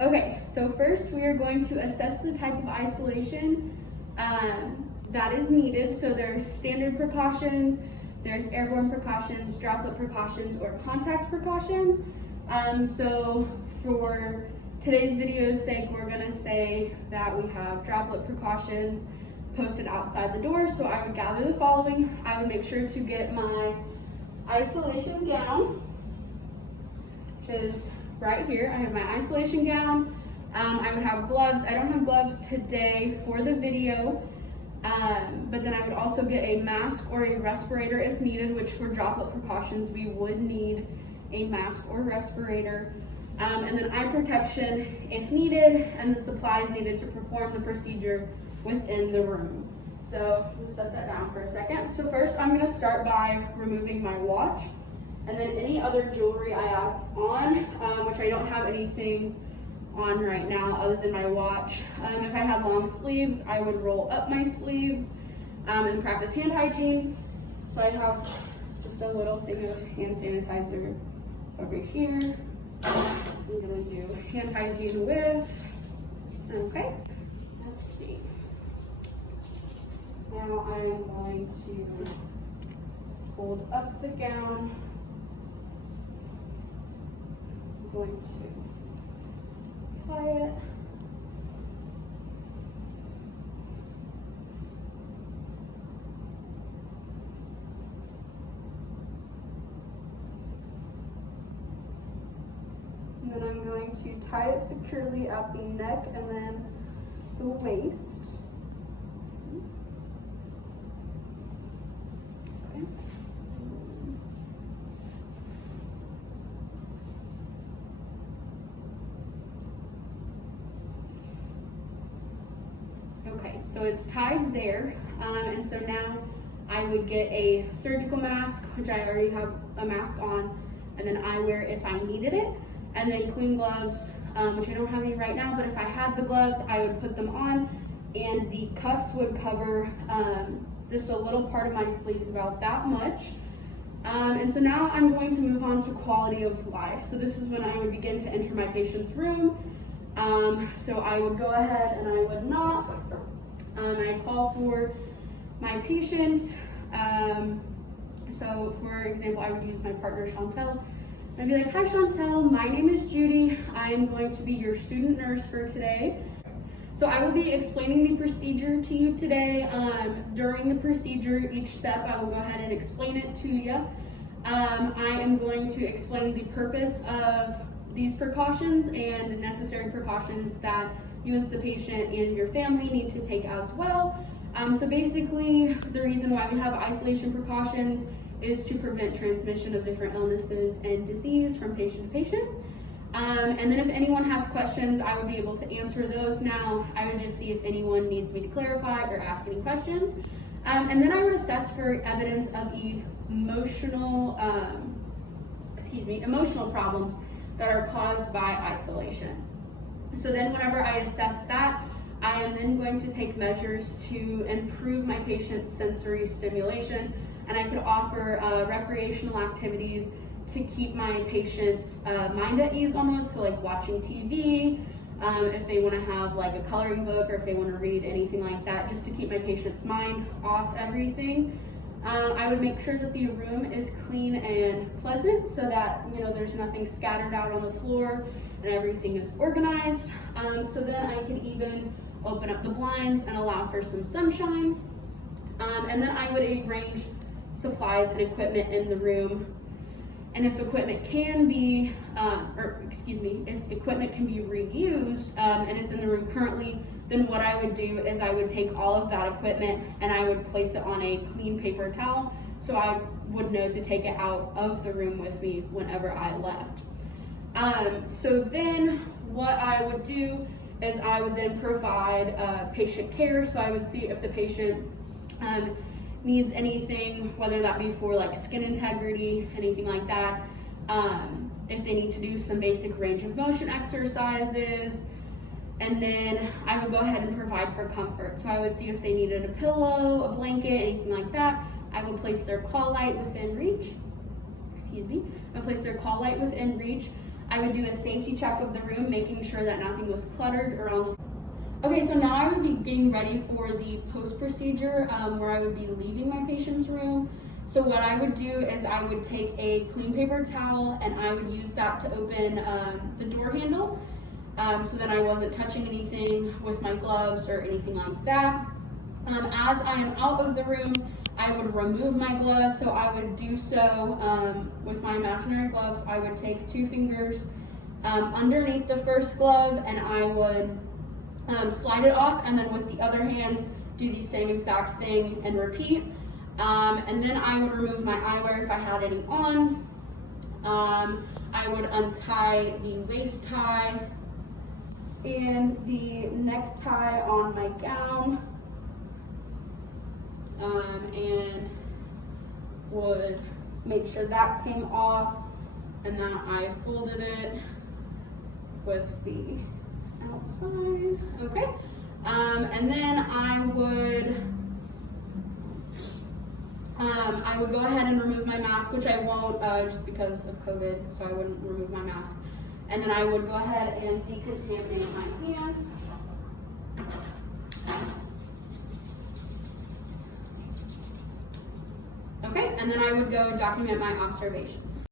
Okay, so first we are going to assess the type of isolation that is needed. So there's standard precautions, there's airborne precautions, droplet precautions, or contact precautions. So for today's video's sake, we're gonna say that we have droplet precautions posted outside the door. So I would gather the following. I would make sure to get my isolation gown, which is right here. I have my isolation gown. I would have gloves. I don't have gloves today for the video, but then I would also get a mask or a respirator if needed, which for droplet precautions, we would need a mask or respirator. And then eye protection if needed, and the supplies needed to perform the procedure within the room. So we'll set that down for a second. So first I'm gonna start by removing my watch, and then any other jewelry I have on, which I don't have anything on right now other than my watch. If I have long sleeves, I would roll up my sleeves and practice hand hygiene. So I have just a little thing of hand sanitizer over here. I'm gonna do hand hygiene with, okay, let's see. Now I am going to hold up the gown. I'm going to apply it. And then I'm going to tie it securely at the neck and then the waist. Okay, so it's tied there, and so now I would get a surgical mask, which I already have a mask on, and then eyewear if I needed it, and then clean gloves, which I don't have any right now, but if I had the gloves, I would put them on, and the cuffs would cover just a little part of my sleeves, about that much. And so now I'm going to move on to quality of life. So this is when I would begin to enter my patient's room. So I would go ahead and I would knock. I'd call for my patient. So for example, I would use my partner Chantel. I'd be like, "Hi Chantel, my name is Judy. I'm going to be your student nurse for today." So I will be explaining the procedure to you today. During the procedure, each step, I will go ahead and explain it to you. I am going to explain the purpose of these precautions and necessary precautions that you as the patient and your family need to take as well. So basically, the reason why we have isolation precautions is to prevent transmission of different illnesses and disease from patient to patient. And then if anyone has questions, I would be able to answer those now. I would just see if anyone needs me to clarify or ask any questions. And then I would assess for evidence of emotional problems that are caused by isolation. So then whenever I assess that, I am then going to take measures to improve my patient's sensory stimulation, and I could offer recreational activities to keep my patient's mind at ease almost, so like watching TV, if they want to have like a coloring book or if they want to read anything like that, just to keep my patient's mind off everything. I would make sure that the room is clean and pleasant so that, you know, there's nothing scattered out on the floor and everything is organized. So then I could even open up the blinds and allow for some sunshine. And then I would arrange supplies and equipment in the room. And if equipment can be, if equipment can be reused and it's in the room currently, then what I would do is I would take all of that equipment and I would place it on a clean paper towel so I would know to take it out of the room with me whenever I left. So then what I would do is I would then provide patient care. So I would see if the patient needs anything, whether that be for like skin integrity, anything like that. If they need to do some basic range of motion exercises, and then I would go ahead and provide for comfort. So I would see if they needed a pillow, a blanket, anything like that. I would place their call light within reach. I would place their call light within reach. I would do a safety check of the room, making sure that nothing was cluttered or on the. Okay, so now I would be getting ready for the post-procedure where I would be leaving my patient's room. So what I would do is I would take a clean paper towel and I would use that to open the door handle so that I wasn't touching anything with my gloves or anything like that. As I am out of the room, I would remove my gloves. So I would do so with my imaginary gloves. I would take 2 fingers underneath the first glove and I would slide it off, and then with the other hand do the same exact thing and repeat. And then I would remove my eyewear if I had any on. I would untie the waist tie and the necktie on my gown, and would make sure that came off, and then I folded it with the outside. Okay, and then I would go ahead and remove my mask, which I won't just because of COVID, so I wouldn't remove my mask. And then I would go ahead and decontaminate my hands. Okay, and then I would go document my observations.